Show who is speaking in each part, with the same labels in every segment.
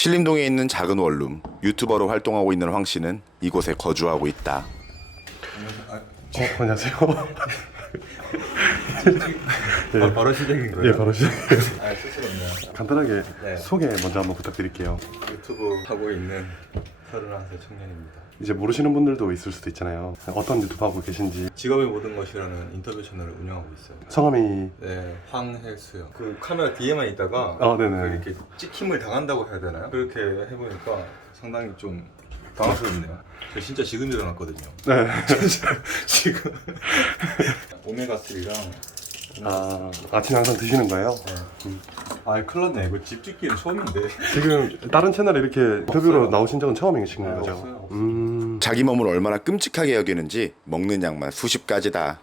Speaker 1: 신림동에 있는 작은 원룸 유튜버로 활동하고 있는 황 씨는 이곳에 거주하고 있다.
Speaker 2: 어, 안녕하세요.
Speaker 3: 바- 바로 시작인 거예요?
Speaker 2: 예, 바로 시작해요.
Speaker 3: 아, 스스로네요.
Speaker 2: 간단하게
Speaker 3: 네.
Speaker 2: 소개 먼저 한번 부탁드릴게요.
Speaker 3: 유튜브 하고 있는 31살 청년입니다.
Speaker 2: 이제 모르시는 분들도 있을 수도 있잖아요. 어떤 유튜브 하고 계신지.
Speaker 3: 직업의 모든 것이라는 인터뷰 채널을 운영하고 있어요.
Speaker 2: 성함이
Speaker 3: 네, 황혜수요. 그 카메라 뒤에만 있다가
Speaker 2: 아, 네네.
Speaker 3: 이렇게 찍힘을 당한다고 해야 되나요? 그렇게 해보니까 상당히 좀 당황스럽네요. 저 진짜 지금 일어났거든요.
Speaker 2: 네.
Speaker 3: 지금 오메가 3랑
Speaker 2: 아, 아침 항상 드시는 거예요?
Speaker 3: 아, 큰일 났네. 이거 집 짓기는 처음인데.
Speaker 2: 지금 다른 채널에 이렇게 인터뷰로. 나오신 적은 처음이신
Speaker 3: 네,
Speaker 2: 거죠?
Speaker 3: 없어요, 없어요.
Speaker 2: 음.
Speaker 1: 자기 몸을 얼마나 끔찍하게 여기는지 먹는 양만 수십 가지다.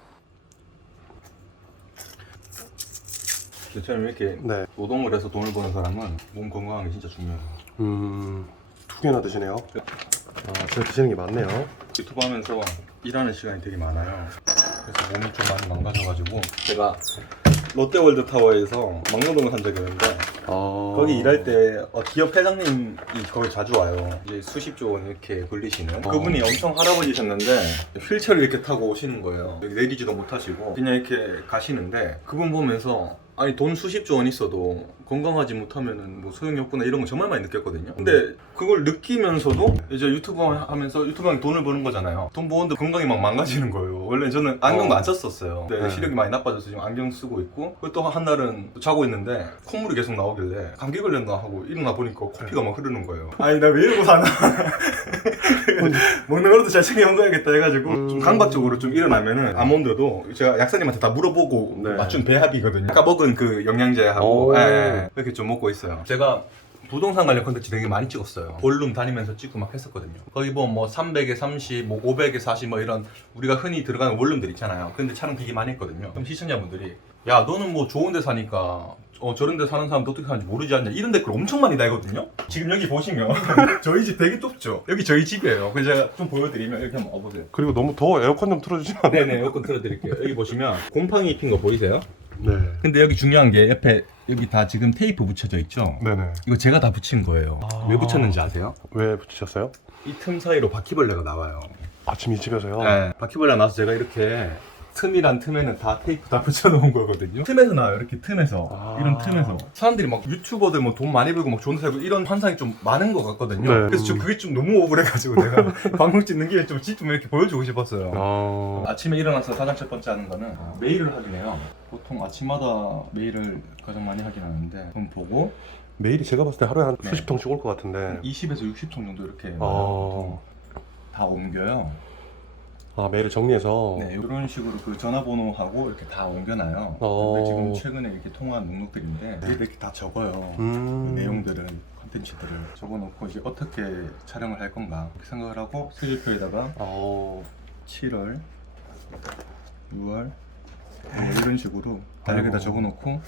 Speaker 3: 저처럼 이렇게
Speaker 2: 네.
Speaker 3: 노동을 해서 돈을 버는 사람은 몸 건강한 게 진짜 중요해요.
Speaker 2: 음. 두 개나 드시네요. 아, 제가 드시는 게 많네요.
Speaker 3: 유튜브 하면서 일하는 시간이 되게 많아요. 그래서 몸이 좀 많이 망가져가지고 제가 롯데월드 타워에서 막노동을 한 적이 있는데
Speaker 2: 아.
Speaker 3: 거기 일할 때 어, 기업 회장님이 거기 자주 와요. 이제 수십조 원 이렇게 굴리시는
Speaker 2: 어.
Speaker 3: 그분이 엄청 할아버지셨는데 휠체어를 이렇게 타고 오시는 거예요. 여기 내리지도 못하시고 그냥 이렇게 가시는데 그분 보면서 아니 돈 수십조 원 있어도 건강하지 못하면은 뭐 소용이 없구나 이런 거 정말 많이 느꼈거든요. 근데 그걸 느끼면서도 이제 유튜브 하면서 유튜브 하면 돈을 버는 거잖아요. 돈 버는데 건강이 막 망가지는 거예요. 원래 저는 안경도
Speaker 2: 어.
Speaker 3: 안 썼었어요. 근데
Speaker 2: 네.
Speaker 3: 시력이 많이 나빠져서 지금 안경 쓰고 있고 또 한 날은 자고 있는데 콧물이 계속 나오길래 감기 걸렸나 하고 일어나 보니까 코피가 막 흐르는 거예요. 아니 나 왜 이러고 사나? 먹는 거라도 잘 챙겨 먹어야겠다 해가지고
Speaker 2: 음.
Speaker 3: 좀 강박적으로 좀 일어나면은 아몬드도 제가 약사님한테 다 물어보고
Speaker 2: 네.
Speaker 3: 맞춘 배합이거든요. 아까 먹은 그 영양제하고 예. 이렇게 좀 먹고 있어요. 제가 부동산 관련 컨텐츠 되게 많이 찍었어요. 볼룸 다니면서 찍고 막 했었거든요. 거기 보면 뭐 300에 30, 뭐 500에 40 뭐 이런 우리가 흔히 들어가는 원룸들 있잖아요. 근데 촬영 되게 많이 했거든요. 그럼 시청자분들이 야 너는 뭐 좋은 데 사니까 어 저런 데 사는 사람도 어떻게 사는지 모르지 않냐 이런 댓글 엄청 많이 달거든요. 지금 여기 보시면 저희 집 되게 좁죠. 여기 저희 집이에요. 그래서 제가 좀 보여드리면 이렇게 한번 와보세요.
Speaker 2: 그리고 너무 더워 에어컨 좀 틀어주시면 안 돼요?
Speaker 3: 네네 에어컨 틀어드릴게요. 여기 보시면 곰팡이 입힌 거 보이세요?
Speaker 2: 네.
Speaker 3: 근데 여기 중요한 게 옆에 여기 다 지금 테이프 붙여져 있죠?
Speaker 2: 네네.
Speaker 3: 이거 제가 다 붙인 거예요.
Speaker 2: 아.
Speaker 3: 왜 붙였는지 아세요?
Speaker 2: 왜 붙이셨어요?
Speaker 3: 이 틈 사이로 바퀴벌레가 나와요.
Speaker 2: 아침 이 집에서요?
Speaker 3: 네. 바퀴벌레가 나와서 제가 이렇게 틈이란 틈에는 다 테이프 다 붙여놓은 거거든요. 틈에서 나와요. 이렇게 틈에서.
Speaker 2: 아.
Speaker 3: 이런 틈에서. 사람들이 막 유튜버들 뭐 돈 많이 벌고 막 좋은 데 살고 이런 환상이 좀 많은 것 같거든요.
Speaker 2: 네.
Speaker 3: 그래서 좀 그게 좀 너무 억울해가지고 내가 방송 찍는 길에 좀, 집좀 이렇게 보여주고 싶었어요.
Speaker 2: 아.
Speaker 3: 아침에 일어나서 가장 첫 번째 하는 거는 메일을 확인해요. 보통 아침마다 메일을 가장 많이 확인하는데 그럼 보고
Speaker 2: 메일이 제가 봤을 때 하루에 한
Speaker 3: 네.
Speaker 2: 수십 통씩 올 것 같은데
Speaker 3: 20에서 60통 정도 이렇게
Speaker 2: 아.
Speaker 3: 보통 다 옮겨요.
Speaker 2: 아 메일을 정리해서
Speaker 3: 네, 이런 식으로 그 전화번호하고 이렇게 다 옮겨놔요.
Speaker 2: 어.
Speaker 3: 근데 지금 최근에 이렇게 통화한 목록들인데
Speaker 2: 네.
Speaker 3: 이렇게 다 적어요.
Speaker 2: 음.
Speaker 3: 그 내용들은 컨텐츠들을 적어놓고 이제 어떻게 촬영을 할 건가 이렇게 생각을 하고 스케줄표에다가
Speaker 2: 어.
Speaker 3: 7월, 6월 뭐 이런 식으로 달력에다
Speaker 2: 아이고.
Speaker 3: 적어놓고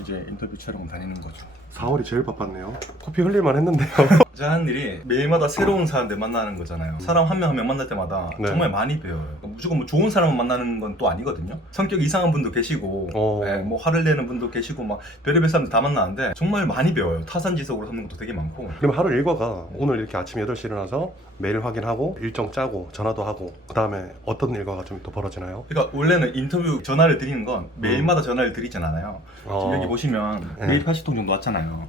Speaker 3: 이제 인터뷰 촬영 다니는 거죠.
Speaker 2: 4월이 제일 바빴네요. 커피 흘릴만 했는데요.
Speaker 3: 제가 하는 일이 매일마다 새로운 사람들 만나는 거잖아요. 사람 한 명 한 명 만날 때마다
Speaker 2: 네.
Speaker 3: 정말 많이 배워요. 그러니까 무조건 뭐 좋은 사람만 만나는 건 또 아니거든요. 성격 이상한 분도 계시고,
Speaker 2: 어.
Speaker 3: 예, 뭐 화를 내는 분도 계시고, 막 별의별 사람들 다 만나는데 정말 많이 배워요. 타산지석으로 삼는 것도 되게 많고.
Speaker 2: 그럼 하루 일과가 오늘 이렇게 아침 8시 일어나서 메일 확인하고 일정 짜고 전화도 하고 그 다음에 어떤 일과가 좀더 벌어지나요?
Speaker 3: 그러니까 원래는 인터뷰 전화를 드리는 건 매일마다 전화를 드리진 않아요. 지금
Speaker 2: 어.
Speaker 3: 여기 보시면
Speaker 2: 네.
Speaker 3: 매일 80통 정도 왔잖아요.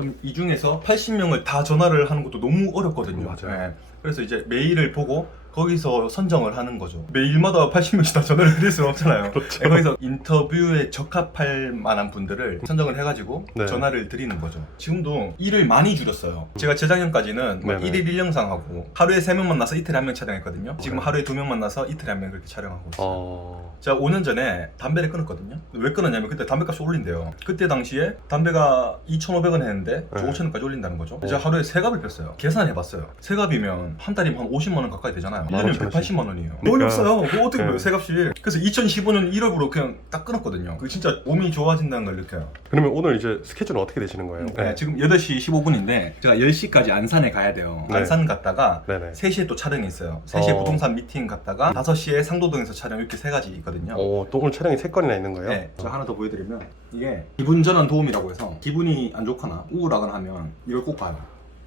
Speaker 3: 그럼 이 중에서 80명을 다 전화를 하는 것도 너무 어렵거든요.
Speaker 2: 맞아요.
Speaker 3: 예. 그래서 이제 메일을 보고 거기서 선정을 하는 거죠. 매일마다 80명씩 다 전화를 드릴 수는 없잖아요.
Speaker 2: 그렇죠.
Speaker 3: 예, 거기서 인터뷰에 적합할 만한 분들을 선정을 해가지고
Speaker 2: 네.
Speaker 3: 전화를 드리는 거죠. 지금도 일을 많이 줄였어요. 제가 재작년까지는 막
Speaker 2: 네네.
Speaker 3: 1일 1영상 하고 하루에 3명 만나서 이틀에 한 명 촬영했거든요. 지금
Speaker 2: 네.
Speaker 3: 하루에 2명 만나서 이틀에 한 명 그렇게 촬영하고 있어요.
Speaker 2: 어.
Speaker 3: 제가 5년 전에 담배를 끊었거든요. 왜 끊었냐면 그때 담배값이 올린대요. 그때 당시에 담배가 2,500원 했는데
Speaker 2: 네.
Speaker 3: 5,000원까지 올린다는 거죠.
Speaker 2: 어.
Speaker 3: 제가 하루에 세 갑을 폈어요. 계산해봤어요. 세 갑이면 한 달이면 한 50만 원 가까이 되잖아요. 1년이면
Speaker 2: 15,000
Speaker 3: 180만 원이에요.
Speaker 2: 그러니까-
Speaker 3: 돈이 없어요. 그거 어떻게
Speaker 2: 네.
Speaker 3: 보여 새값이. 그래서 2015년 1월부로 그냥 딱 끊었거든요. 그 진짜 몸이 좋아진다는 걸 느껴요.
Speaker 2: 그러면 오늘 이제 스케줄은 어떻게 되시는 거예요?
Speaker 3: 네, 지금 8시 15분인데 제가 10시까지 안산에 가야 돼요.
Speaker 2: 네.
Speaker 3: 안산 갔다가
Speaker 2: 네네.
Speaker 3: 3시에 또 촬영이 있어요. 3시에
Speaker 2: 어.
Speaker 3: 부동산 미팅 갔다가 5시에 상도동에서 촬영 이렇게 세 가지 있거든요.
Speaker 2: 오, 또 오늘 촬영이 세 건이나 있는 거예요?
Speaker 3: 네, 제가 하나 더 보여드리면 이게 기분 전환 도움이라고 해서 기분이 안 좋거나 우울하거나 하면 이걸 꼭 봐요.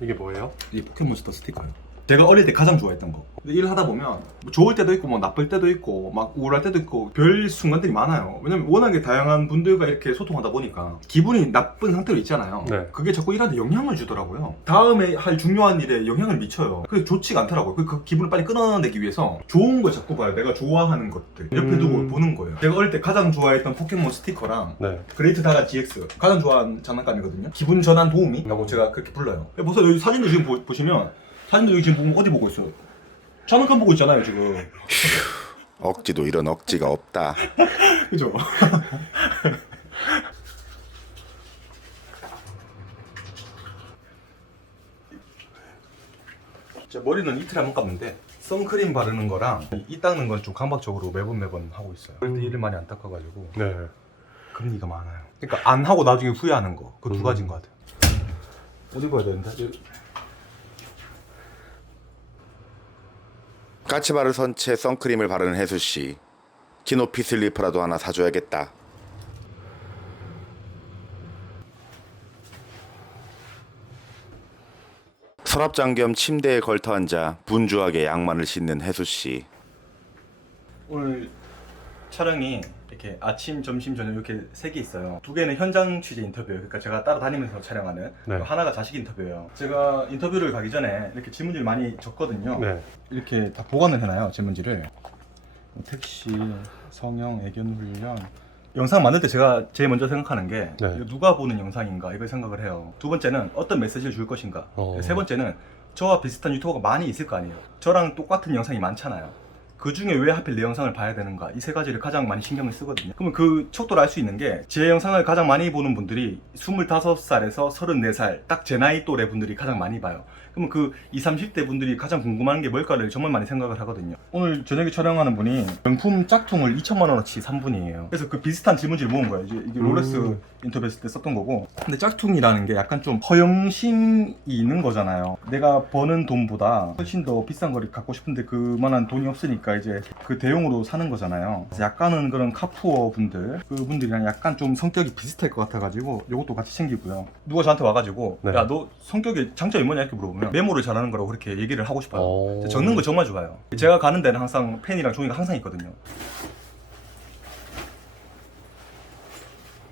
Speaker 2: 이게 뭐예요?
Speaker 3: 이 포켓몬스터 스티커요. 제가 어릴 때 가장 좋아했던 거. 근데 일을 하다 보면 뭐 좋을 때도 있고 뭐 나쁠 때도 있고 막 우울할 때도 있고 별 순간들이 많아요. 왜냐면 워낙에 다양한 분들과 이렇게 소통하다 보니까 기분이 나쁜 상태로 있잖아요.
Speaker 2: 네.
Speaker 3: 그게 자꾸 일하는데 영향을 주더라고요. 다음에 할 중요한 일에 영향을 미쳐요. 그게 좋지가 않더라고요. 그, 그 기분을 빨리 끊어내기 위해서 좋은 걸 자꾸 봐요. 내가 좋아하는 것들 옆에
Speaker 2: 음.
Speaker 3: 두고 보는 거예요. 제가 어릴 때 가장 좋아했던 포켓몬 스티커랑
Speaker 2: 네.
Speaker 3: 그레이트 다가 GX 가장 좋아하는 장난감이거든요. 기분 전환 도우미라고 제가 그렇게 불러요. 보세요 여기 사진도 지금 보, 보시면 사진도 여기 지금 보면 어디 보고 있어요? 장난감 보고 있잖아요 지금.
Speaker 1: 억지도 이런 억지가 없다.
Speaker 3: 그죠? 제 머리는 이틀에 한 번 감는데 선크림 바르는 거랑 이 닦는 건 좀 강박적으로 매번 매번 하고 있어요. 그런데 일을 많이 안 닦아가지고
Speaker 2: 네.
Speaker 3: 금리가 많아요. 그러니까 안 하고 나중에 후회하는 거. 그두
Speaker 2: 음.
Speaker 3: 가지인 것 같아요. 어디 봐야 되는데? 여기.
Speaker 1: 까치발을 선 채 선크림을 바르는 혜수 씨. 키높이 슬리퍼라도 하나 사줘야겠다. 서랍장 겸 침대에 걸터 앉아 분주하게 양말을 신는 혜수 씨.
Speaker 3: 오늘 촬영이 이렇게 아침, 점심, 저녁 이렇게 세 개 있어요. 두 개는 현장 취재 인터뷰예요. 그러니까 제가 따라다니면서 촬영하는.
Speaker 2: 네.
Speaker 3: 그리고 하나가 자식 인터뷰예요. 제가 인터뷰를 가기 전에 이렇게 질문지를 많이 적거든요.
Speaker 2: 네.
Speaker 3: 이렇게 다 보관을 해놔요. 질문지를. 뭐 택시, 성형, 애견 훈련. 영상 만들 때 제가 제일 먼저 생각하는 게
Speaker 2: 네.
Speaker 3: 이거 누가 보는 영상인가 이걸 생각을 해요. 두 번째는 어떤 메시지를 줄 것인가.
Speaker 2: 어.
Speaker 3: 세 번째는 저와 비슷한 유튜버가 많이 있을 거 아니에요. 저랑 똑같은 영상이 많잖아요. 그 중에 왜 하필 내 영상을 봐야 되는가 이 세 가지를 가장 많이 신경을 쓰거든요. 그러면 그 척도를 알 수 있는 게 제 영상을 가장 많이 보는 분들이 25살에서 34살 딱 제 나이 또래 분들이 가장 많이 봐요. 그러면 그 20, 30대 분들이 가장 궁금한 게 뭘까를 정말 많이 생각을 하거든요. 오늘 저녁에 촬영하는 분이 명품 짝퉁을 2천만 원어치 산 분이에요. 그래서 그 비슷한 질문지를 모은 거예요. 이제 이게 롤렉스
Speaker 2: 음.
Speaker 3: 인터뷰 했을 때 썼던 거고. 근데 짝퉁이라는 게 약간 좀 허영심이 있는 거잖아요. 내가 버는 돈보다 훨씬 더 비싼 거를 갖고 싶은데 그만한 돈이 없으니까 이제 그 대용으로 사는 거잖아요. 그래서 약간은 그런 카푸어 분들 그분들이랑 약간 좀 성격이 비슷할 것 같아가지고 이것도 같이 챙기고요. 누가 저한테 와가지고
Speaker 2: 네.
Speaker 3: 야너 성격이 장점이 뭐냐 이렇게 물어보면 메모를 잘하는 거라고 그렇게 얘기를 하고 싶어요.
Speaker 2: 오.
Speaker 3: 적는 거 정말 좋아요. 제가 가는 데는 항상 펜이랑 종이가 항상 있거든요.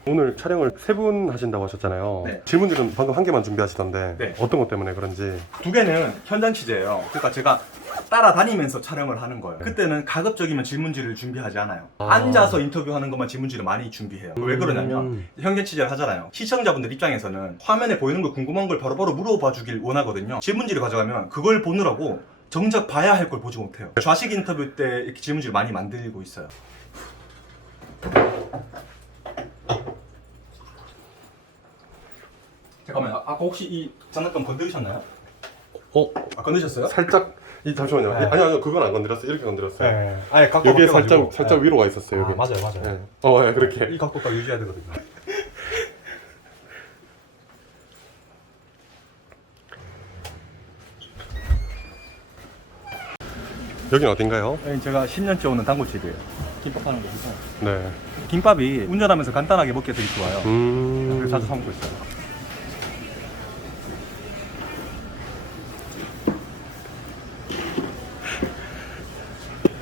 Speaker 2: 오늘 촬영을 세 분 하신다고 하셨잖아요.
Speaker 3: 네.
Speaker 2: 질문들은 방금 한 개만 준비하시던데
Speaker 3: 네.
Speaker 2: 어떤 것 때문에 그런지.
Speaker 3: 두 개는 현장 취재예요. 그러니까 제가 따라다니면서 촬영을 하는 거예요. 그때는 가급적이면 질문지를 준비하지 않아요.
Speaker 2: 아.
Speaker 3: 앉아서 인터뷰하는 것만 질문지를 많이 준비해요. 왜 그러냐면
Speaker 2: 음.
Speaker 3: 현장 취재를 하잖아요. 시청자분들 입장에서는 화면에 보이는 걸 궁금한 걸 바로바로 물어봐 주길 원하거든요. 질문지를 가져가면 그걸 보느라고 정작 봐야 할 걸 보지 못해요. 좌식 인터뷰 때 이렇게 질문지를 많이 만들고 있어요. 잠깐만요. 아까 혹시 이 장난감 건드리셨나요?
Speaker 2: 어?
Speaker 3: 아 건드셨어요?
Speaker 2: 살짝 이 잠시만요.
Speaker 3: 네.
Speaker 2: 아니 아니 그건 안 건드렸어요. 이렇게 건드렸어요.
Speaker 3: 네. 아예 각도
Speaker 2: 여기에
Speaker 3: 바뀌어가지고.
Speaker 2: 살짝 살짝
Speaker 3: 네.
Speaker 2: 위로가 있었어요. 여기.
Speaker 3: 아, 맞아요, 맞아요.
Speaker 2: 네. 어, 예, 그렇게.
Speaker 3: 이 각도 딱 유지해야 되거든요.
Speaker 2: 여긴 어딘가요?
Speaker 3: 여기 제가 10년째 오는 단골집이에요. 김밥 하는 곳이죠.
Speaker 2: 네.
Speaker 3: 김밥이 운전하면서 간단하게 먹기 되게 좋아요.
Speaker 2: 음.
Speaker 3: 그래서 자주 사 먹고 있어요.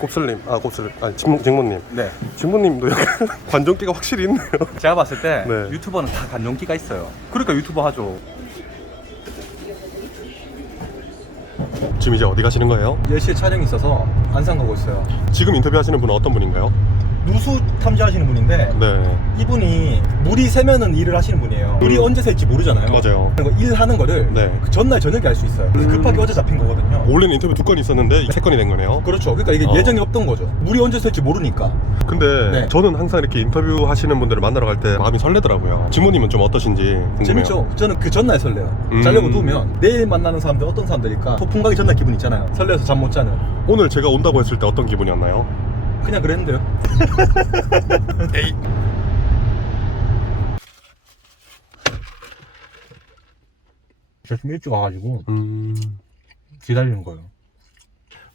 Speaker 2: 곱슬님, 아 곱슬, 아니 진모, 진모님,
Speaker 3: 네.
Speaker 2: 진모님도 약간 관종기가 확실히 있네요.
Speaker 3: 제가 봤을 때
Speaker 2: 네.
Speaker 3: 유튜버는 다 간종기가 있어요. 그러니까 유튜버 하죠.
Speaker 2: 지금 이제 어디 가시는 거예요?
Speaker 3: 10시에 촬영이 있어서 안산 가고 있어요.
Speaker 2: 지금 인터뷰하시는 분은 어떤 분인가요?
Speaker 3: 누수 탐지하시는 분인데
Speaker 2: 네.
Speaker 3: 이분이 물이 새면은 일을 하시는 분이에요. 물이
Speaker 2: 음.
Speaker 3: 언제 셀지 모르잖아요.
Speaker 2: 맞아요.
Speaker 3: 그리고 일하는 거를
Speaker 2: 네.
Speaker 3: 그 전날 저녁에 알 수 있어요. 그래서
Speaker 2: 음.
Speaker 3: 급하게 어제 잡힌 거거든요.
Speaker 2: 원래는 인터뷰 두 건이 있었는데 세 건이 된 거네요.
Speaker 3: 그렇죠. 그러니까 이게
Speaker 2: 어.
Speaker 3: 예정이 없던 거죠. 물이 언제 셀지 모르니까.
Speaker 2: 근데
Speaker 3: 네.
Speaker 2: 저는 항상 이렇게 인터뷰 하시는 분들을 만나러 갈 때 마음이 설레더라고요. 지모님은 좀 어떠신지 궁금해요.
Speaker 3: 재밌죠? 저는 그 전날 설레요.
Speaker 2: 음.
Speaker 3: 자려고 누우면 내일 만나는 사람들 어떤 사람들일까? 소풍 가기 전날 기분 있잖아요. 설레서 잠 못 자는.
Speaker 2: 오늘 제가 온다고 했을 때 어떤 기분이었나요?
Speaker 3: 그냥 그랬는데요.
Speaker 2: 에이.
Speaker 3: 좀 일찍 와가지고
Speaker 2: 음.
Speaker 3: 기다리는 거예요.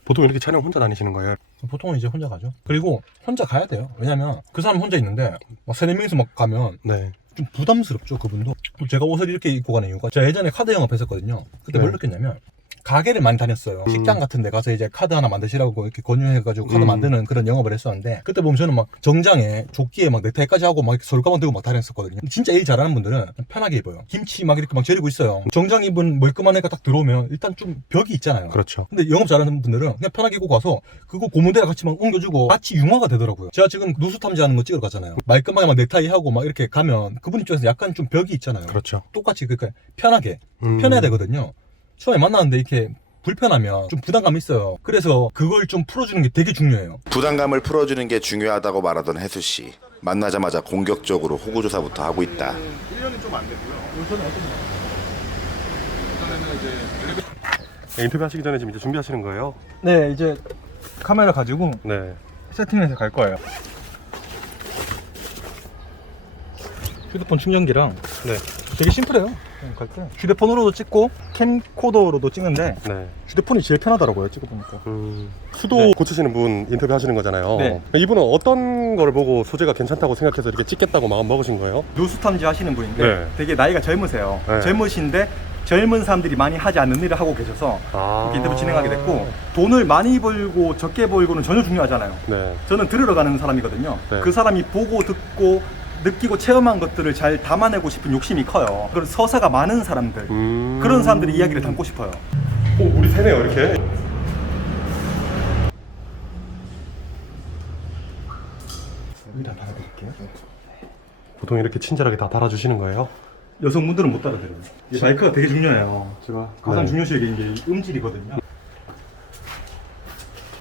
Speaker 2: 보통 이렇게 촬영 혼자 다니시는 거예요?
Speaker 3: 보통은 이제 혼자 가죠. 그리고 혼자 가야 돼요. 왜냐면 그 사람 혼자 있는데 막 세네 명이서 막 가면
Speaker 2: 네.
Speaker 3: 좀 부담스럽죠 그분도. 또 제가 옷을 이렇게 입고 가는 이유가 제가 예전에 카드 영업 했었거든요. 그때 뭘
Speaker 2: 네.
Speaker 3: 느꼈냐면 가게를 많이 다녔어요.
Speaker 2: 음.
Speaker 3: 식당 같은 데 가서 이제 카드 하나 만드시라고 이렇게 권유해가지고 카드
Speaker 2: 음.
Speaker 3: 만드는 그런 영업을 했었는데 그때 보면 저는 막 정장에 조끼에 막 넥타이까지 하고 막 솔가방 들고 막 다녔었거든요. 진짜 일 잘하는 분들은 편하게 입어요. 김치 막 이렇게 막 절이고 있어요. 정장 입은 멀끔한 애가 딱 들어오면 일단 좀 벽이 있잖아요.
Speaker 2: 그렇죠.
Speaker 3: 근데 영업 잘하는 분들은 그냥 편하게 입고 가서 그거 고무대랑 같이 막 옮겨주고 같이 융화가 되더라고요. 제가 지금 누수 탐지하는 거 찍으러 가잖아요. 말끔하게 막 넥타이 하고 막 이렇게 가면 그분 입장에서 약간 좀 벽이 있잖아요.
Speaker 2: 그렇죠.
Speaker 3: 똑같이 그러니까 편하게
Speaker 2: 음.
Speaker 3: 편해야 되거든요. 처음에 만났는데 이렇게 불편하면 좀 부담감 있어요. 그래서 그걸 좀 풀어주는 게 되게 중요해요.
Speaker 1: 부담감을 풀어주는 게 중요하다고 말하던 혜수 씨. 만나자마자 공격적으로 호구 조사부터 하고 있다.
Speaker 4: 1년이 좀안 되고요.
Speaker 2: 네, 인터뷰 하시기 전에 지금 이제 준비하시는 거예요?
Speaker 3: 네, 이제 카메라 가지고
Speaker 2: 네.
Speaker 3: 세팅해서 갈 거예요. 휴대폰 충전기랑
Speaker 2: 네.
Speaker 3: 되게 심플해요. 갈 때. 휴대폰으로도 찍고 캠코더로도 찍는데
Speaker 2: 네.
Speaker 3: 휴대폰이 제일 편하더라고요. 찍어보니까.
Speaker 2: 음, 수도
Speaker 3: 네.
Speaker 2: 고치시는 분 인터뷰 하시는 거잖아요.
Speaker 3: 네.
Speaker 2: 이분은 어떤 걸 보고 소재가 괜찮다고 생각해서 이렇게 찍겠다고 마음 먹으신 거예요?
Speaker 5: 누수 탐지 하시는 분인데
Speaker 2: 네.
Speaker 5: 되게 나이가 젊으세요.
Speaker 2: 네.
Speaker 5: 젊으신데 젊은 사람들이 많이 하지 않는 일을 하고 계셔서
Speaker 2: 아.
Speaker 5: 이렇게 인터뷰 진행하게 됐고 돈을 많이 벌고 적게 벌고는 전혀 중요하잖아요.
Speaker 2: 네.
Speaker 5: 저는 들으러 가는 사람이거든요.
Speaker 2: 네.
Speaker 5: 그 사람이 보고 듣고 느끼고 체험한 것들을 잘 담아내고 싶은 욕심이 커요. 그런 서사가 많은 사람들
Speaker 2: 음.
Speaker 5: 그런 사람들의 이야기를 담고 싶어요.
Speaker 2: 오, 물이 새네요, 이렇게.
Speaker 5: 여기다 달아드릴게요.
Speaker 2: 보통 이렇게 친절하게 다 달아주시는 거예요?
Speaker 5: 여성분들은 못 따라드려요. 이 마이크가 되게 중요해요. 제가 가장
Speaker 2: 네.
Speaker 5: 중요시 여기는 게 음질이거든요.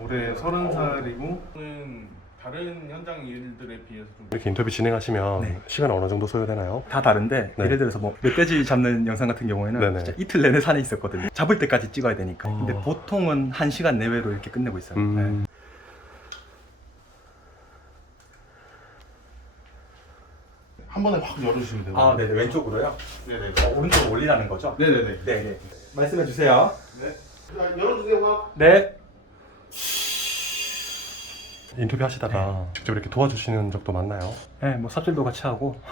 Speaker 4: 올해 서른 살이고 저는 다른 현장 일들에 비해서 좀
Speaker 2: 이렇게 인터뷰 진행하시면
Speaker 5: 네.
Speaker 2: 시간 어느 정도 소요되나요?
Speaker 5: 다 다른데
Speaker 2: 네.
Speaker 5: 예를 들어서 뭐 멧돼지 잡는 영상 같은 경우에는
Speaker 2: 네네.
Speaker 5: 진짜 이틀 내내 산에 있었거든요. 잡을 때까지 찍어야 되니까. 근데
Speaker 2: 어.
Speaker 5: 보통은 한 시간 내외로 이렇게 끝내고 있어요.
Speaker 2: 음.
Speaker 5: 네.
Speaker 4: 한 번에 확 열어주시면 돼요.
Speaker 5: 아, 네네 왼쪽으로요.
Speaker 4: 네네.
Speaker 5: 어, 오른쪽으로 올리라는 거죠?
Speaker 4: 네네네.
Speaker 5: 네네. 말씀해 주세요.
Speaker 4: 자, 열어주세요, 확.
Speaker 5: 네.
Speaker 2: 인터뷰 하시다가 직접 이렇게 도와주시는 적도 많나요?
Speaker 5: 네, 뭐 삽질도 같이 하고.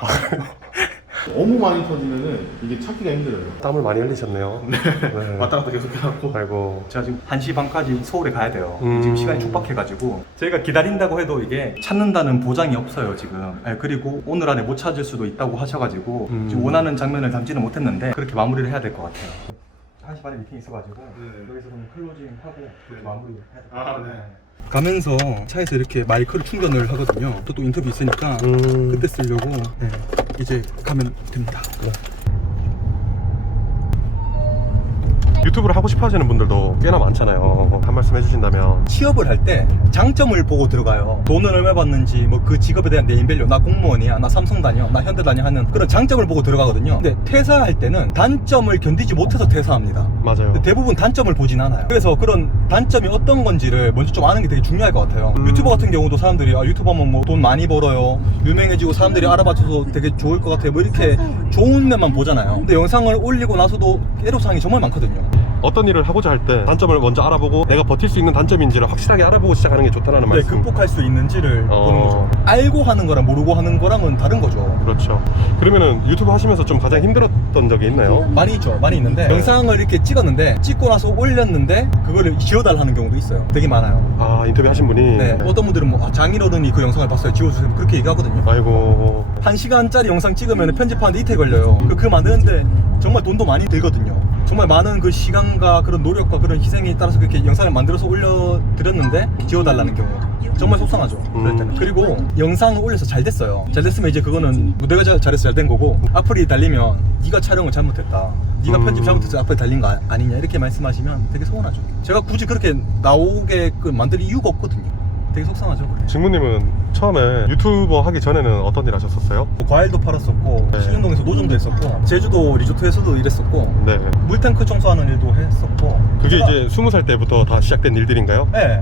Speaker 4: 너무 많이 터지면은 이게 찾기가 힘들어요.
Speaker 2: 땀을 많이 흘리셨네요. 네.
Speaker 4: 왔다 갔다 계속 해갖고.
Speaker 2: 아이고.
Speaker 5: 제가 지금 1시 반까지 서울에 가야 돼요.
Speaker 2: 음.
Speaker 5: 지금 시간이 촉박해가지고 저희가 기다린다고 해도 이게 찾는다는 보장이 없어요 지금. 네, 그리고 오늘 안에 못 찾을 수도 있다고 하셔가지고
Speaker 2: 음.
Speaker 5: 지금 원하는 장면을 담지는 못했는데 그렇게 마무리를 해야 될 것 같아요. 1시 반에 미팅 있어가지고
Speaker 4: 네.
Speaker 5: 여기서 그럼 클로징 하고 그렇게 마무리 해야 될것
Speaker 4: 아,
Speaker 5: 같아요.
Speaker 4: 네.
Speaker 3: 가면서 차에서 이렇게 마이크를 충전을 하거든요. 또, 또 인터뷰 있으니까
Speaker 2: 음.
Speaker 3: 그때 쓰려고 네, 이제 가면 됩니다.
Speaker 2: 유튜브를 하고 싶어 하시는 분들도 꽤나 많잖아요. 한 말씀 해주신다면.
Speaker 3: 취업을 할 때 장점을 보고 들어가요. 돈을 얼마 받는지 뭐 그 직업에 대한 네임밸류 나 공무원이야 나 삼성 다녀 나 현대 다녀 하는 그런 장점을 보고 들어가거든요. 근데 퇴사할 때는 단점을 견디지 못해서 퇴사합니다.
Speaker 2: 맞아요.
Speaker 3: 대부분 단점을 보진 않아요. 그래서 그런 단점이 어떤 건지를 먼저 좀 아는 게 되게 중요할 것 같아요.
Speaker 2: 음.
Speaker 3: 유튜버 같은 경우도 사람들이 아, 유튜버면 뭐 돈 많이 벌어요. 유명해지고 사람들이 알아봐줘서 되게 좋을 것 같아요. 뭐 이렇게 좋은 면만 보잖아요. 근데 영상을 올리고 나서도 애로사항이 정말 많거든요.
Speaker 2: 어떤 일을 하고자 할 때 단점을 먼저 알아보고 내가 버틸 수 있는 단점인지를 확실하게 알아보고 시작하는 게 좋다는
Speaker 3: 네,
Speaker 2: 말씀.
Speaker 3: 극복할 수 있는지를
Speaker 2: 어.
Speaker 3: 보는 거죠. 알고 하는 거랑 모르고 하는 거랑은 다른 거죠.
Speaker 2: 그렇죠. 그러면은 유튜브 하시면서 좀 가장 힘들었던 적이 있나요?
Speaker 3: 많이 있죠. 많이 있는데
Speaker 2: 네.
Speaker 3: 영상을 이렇게 찍었는데 찍고 나서 올렸는데 그거를 지워달라는 경우도 있어요. 되게 많아요.
Speaker 2: 아 인터뷰 하신 분이.
Speaker 3: 네. 어떤 분들은 뭐 아, 장인어른이 그 영상을 봤어요. 지워주세요. 그렇게 얘기하거든요.
Speaker 2: 아이고.
Speaker 3: 한 시간짜리 영상 찍으면 편집하는데 이틀 걸려요. 그, 그 만드는데 정말 돈도 많이 들거든요. 정말 많은 그 시간과 그런 노력과 그런 희생에 따라서 그렇게 영상을 만들어서 올려드렸는데 지워달라는 경우 정말 속상하죠. 그럴 때는.
Speaker 2: 음.
Speaker 3: 그리고 영상을 올려서 잘 됐어요. 잘 됐으면 이제 그거는 뭐 내가 자- 잘해서 잘 된 거고 악플이 달리면 네가 촬영을 잘못했다. 네가
Speaker 2: 음.
Speaker 3: 편집 잘못해서 악플 달린 거 아- 아니냐 이렇게 말씀하시면 되게 서운하죠. 제가 굳이 그렇게 나오게 그 만들 이유가 없거든요. 되게 속상하죠. 그래.
Speaker 2: 직무님은 처음에 유튜버 하기 전에는 어떤 일 하셨었어요?
Speaker 3: 뭐 과일도 팔았었고
Speaker 2: 네.
Speaker 3: 신림동에서 노점도 했었고 제주도 리조트에서도 일했었고
Speaker 2: 네.
Speaker 3: 물탱크 청소하는 일도 했었고
Speaker 2: 그게
Speaker 3: 제가-
Speaker 2: 이제 스무 살 때부터 다 시작된 일들인가요?
Speaker 3: 네.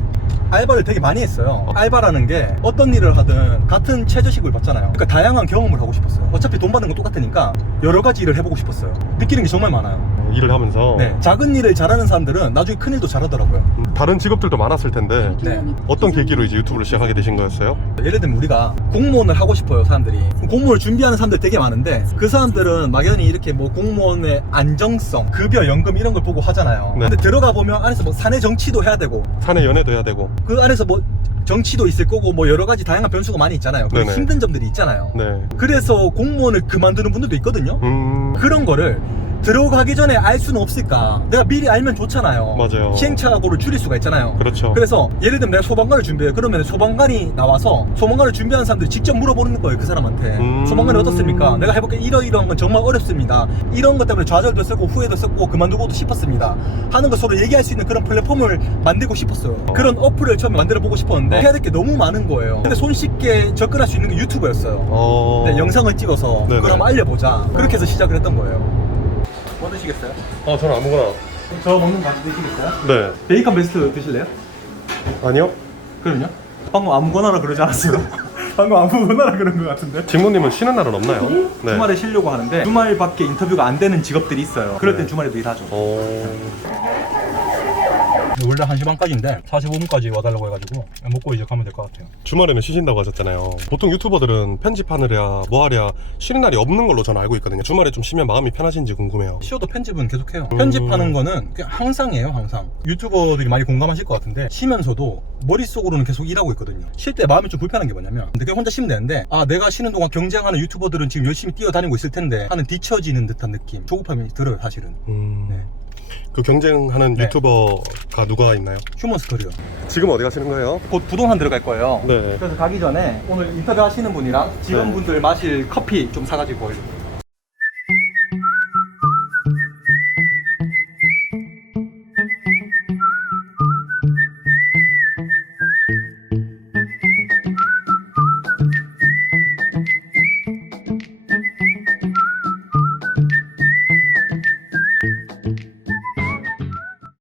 Speaker 3: 알바를 되게 많이 했어요. 알바라는 게 어떤 일을 하든 같은 최저시급을 받잖아요. 그러니까 다양한 경험을 하고 싶었어요. 어차피 돈 받는 건 똑같으니까 여러 가지 일을 해보고 싶었어요. 느끼는 게 정말 많아요.
Speaker 2: 어, 일을 하면서
Speaker 3: 네. 작은 일을 잘하는 사람들은 나중에 큰 일도 잘하더라고요.
Speaker 2: 음, 다른 직업들도 많았을 텐데
Speaker 3: 네.
Speaker 2: 어떤 계기로 이제 유튜브를 시작하게 되신 거였어요?
Speaker 3: 예를 들면 우리가 공무원을 하고 싶어요 사람들이 공무원을 준비하는 사람들 되게 많은데 그 사람들은 막연히 이렇게 뭐 공무원의 안정성 급여 연금 이런 걸 보고 하잖아요
Speaker 2: 네.
Speaker 3: 근데 들어가 보면 안에서 뭐 사내 정치도 해야 되고
Speaker 2: 사내 연애도 해야 되고
Speaker 3: 그 안에서 뭐 정치도 있을 거고 뭐 여러 가지 다양한 변수가 많이 있잖아요 그리고
Speaker 2: 네네.
Speaker 3: 힘든 점들이 있잖아요
Speaker 2: 네.
Speaker 3: 그래서 공무원을 그만두는 분들도 있거든요
Speaker 2: 음
Speaker 3: 그런 거를 들어가기 전에 알 수는 없을까 내가 미리 알면 좋잖아요.
Speaker 2: 맞아요.
Speaker 3: 시행착오를 줄일 수가 있잖아요.
Speaker 2: 그렇죠.
Speaker 3: 그래서 예를 들면 내가 소방관을 준비해 그러면 소방관이 나와서 소방관을 준비하는 사람들이 직접 물어보는 거예요 그 사람한테.
Speaker 2: 음.
Speaker 3: 소방관이 어떻습니까? 내가 해볼게. 이러이러한 건 정말 어렵습니다. 이런 것 때문에 좌절도 썼고 후회도 썼고 그만두고도 싶었습니다. 하는 거 서로 얘기할 수 있는 그런 플랫폼을 만들고 싶었어요.
Speaker 2: 어.
Speaker 3: 그런 어플을 처음에 만들어 보고 싶었는데
Speaker 2: 어.
Speaker 3: 해야 될 게 너무 많은 거예요. 근데 손쉽게 접근할 수 있는 게 유튜브였어요.
Speaker 2: 어...
Speaker 3: 네, 영상을 찍어서
Speaker 2: 네네.
Speaker 3: 한번 알려보자. 그렇게 해서 시작을 했던 거예요. 뭐 드시겠어요?
Speaker 2: 어 저는 아무거나
Speaker 3: 저 먹는 거 같이 드시겠어요?
Speaker 2: 네
Speaker 3: 베이컨 베스트 드실래요?
Speaker 2: 아니요
Speaker 3: 그럼요? 방금 아무거나라 그러지 않았어요? 방금 아무거나라 그런 것 같은데?
Speaker 2: 직무님은 쉬는 날은 없나요? 네.
Speaker 3: 주말에 쉬려고 하는데 주말밖에 인터뷰가 안 되는 직업들이 있어요 그럴 땐
Speaker 2: 네.
Speaker 3: 주말에도 일하죠
Speaker 2: 어...
Speaker 3: 원래 1시 반까지인데 45분까지 와달라고 해가지고 먹고 이제 가면 될 것 같아요
Speaker 2: 주말에는 쉬신다고 하셨잖아요. 보통 유튜버들은 편집하느랴 뭐하랴 쉬는 날이 없는 걸로 저는 알고 있거든요. 주말에 좀 쉬면 마음이 편하신지 궁금해요.
Speaker 3: 쉬어도 편집은 계속해요
Speaker 2: 음.
Speaker 3: 편집하는 거는 그냥 항상이에요 항상 유튜버들이 많이 공감하실 것 같은데 쉬면서도 머릿속으로는 계속 일하고 있거든요 쉴 때 마음이 좀 불편한 게 뭐냐면 내가 혼자 쉬면 되는데 아 내가 쉬는 동안 경쟁하는 유튜버들은 지금 열심히 뛰어다니고 있을 텐데 하는 뒤처지는 듯한 느낌 조급함이 들어요 사실은
Speaker 2: 음...
Speaker 3: 네.
Speaker 2: 그 경쟁하는
Speaker 3: 네.
Speaker 2: 유튜버가 누가 있나요?
Speaker 3: 휴먼 스토리요
Speaker 2: 지금 어디 가시는 거예요?
Speaker 3: 곧 부동산 들어갈 거예요
Speaker 2: 네.
Speaker 3: 그래서 가기 전에 오늘 인터뷰 하시는 분이랑 직원분들 마실 커피 좀 사가지고 오려고